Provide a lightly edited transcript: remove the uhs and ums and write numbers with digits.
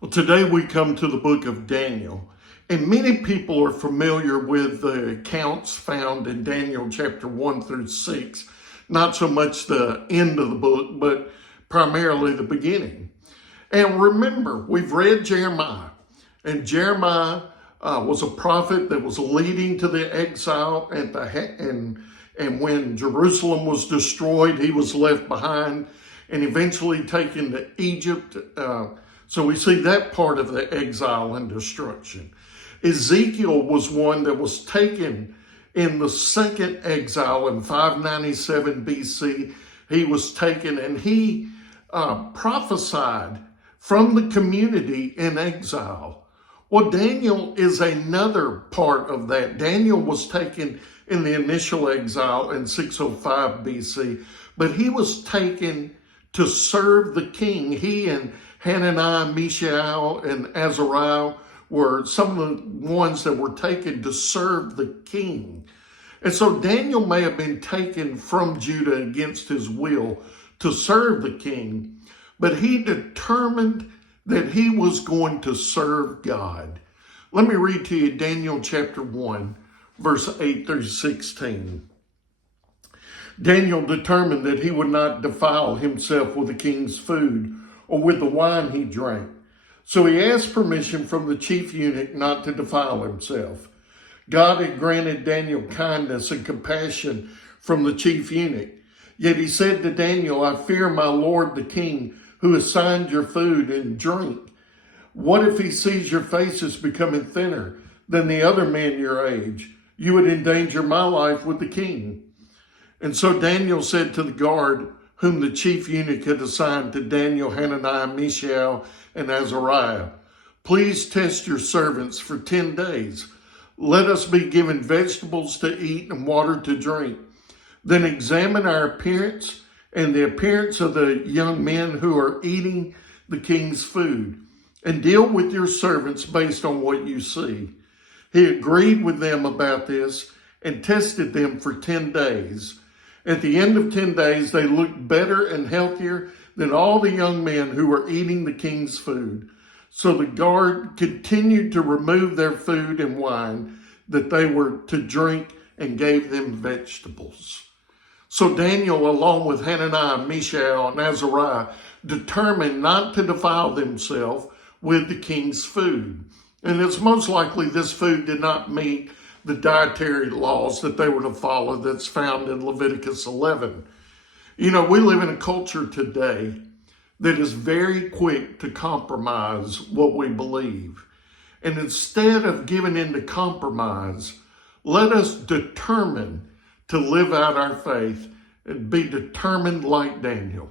Well, today we come to the book of Daniel, and many people are familiar with the accounts found in Daniel chapter 1 through 6, not so much the end of the book, but primarily the beginning. And remember, we've read Jeremiah, and Jeremiah was a prophet that was leading to the exile, and when Jerusalem was destroyed, he was left behind and eventually taken to Egypt. So we see that part of the exile and destruction. Ezekiel was one that was taken in the second exile in 597 BC. He was taken and he prophesied from the community in exile. Well, Daniel is another part of that. Daniel was taken in the initial exile in 605 BC, but he was taken to serve the king. He and Hananiah, Mishael, and Azariah were some of the ones that were taken to serve the king. And so Daniel may have been taken from Judah against his will to serve the king, but he determined that he was going to serve God. Let me read to you Daniel chapter 1, verse 8 through 16. Daniel determined that he would not defile himself with the king's food or with the wine he drank. So he asked permission from the chief eunuch not to defile himself. God had granted Daniel kindness and compassion from the chief eunuch. Yet he said to Daniel, I fear my lord the king, who assigned your food and drink. What if he sees your face is becoming thinner than the other men your age? You would endanger my life with the king. And so Daniel said to the guard, whom the chief eunuch had assigned to Daniel, Hananiah, Mishael, and Azariah, please test your servants for 10 days. Let us be given vegetables to eat and water to drink. Then examine our appearance and the appearance of the young men who are eating the king's food, and deal with your servants based on what you see. He agreed with them about this and tested them for 10 days. At the end of 10 days, they looked better and healthier than all the young men who were eating the king's food. So the guard continued to remove their food and wine that they were to drink and gave them vegetables. So Daniel, along with Hananiah, Mishael, and Azariah, determined not to defile themselves with the king's food. And it's most likely this food did not meet the dietary laws that they were to follow that's found in Leviticus 11. You know, we live in a culture today that is very quick to compromise what we believe. And instead of giving in to compromise, let us determine to live out our faith and be determined like Daniel.